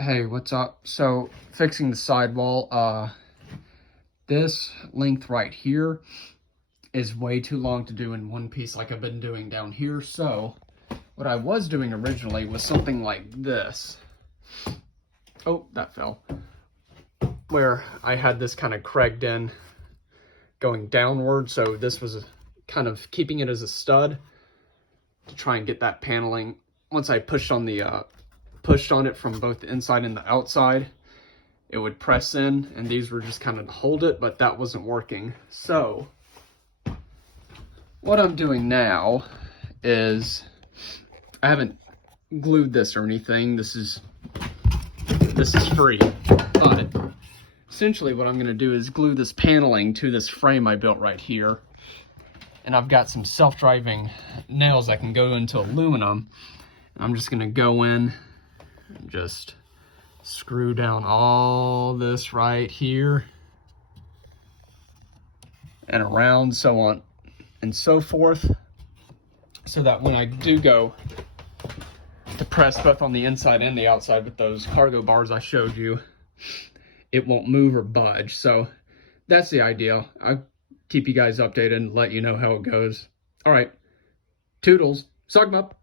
Hey, what's up? So, fixing the sidewall, this length right here is way too long to do in one piece like I've been doing down here. So, what I was doing originally was something like this. Oh, that fell. Where I had this kind of cragged in going downward. So this was kind of keeping it as a stud to try and get that paneling. Once I pushed on it from both the inside and the outside, it would press in, and these were just kind of to hold it, but that wasn't working. So what I'm doing now is, I haven't glued this or anything. This is free, but essentially what I'm going to do is glue this paneling to this frame I built right here. And I've got some self-driving nails that can go into aluminum. I'm just going to go in and just screw down all this right here and around, so on and so forth, so that when I do go to press both on the inside and the outside with those cargo bars I showed you, it won't move or budge. So that's the idea. I'll keep you guys updated and let you know how it goes. All right, toodles, suck 'em up.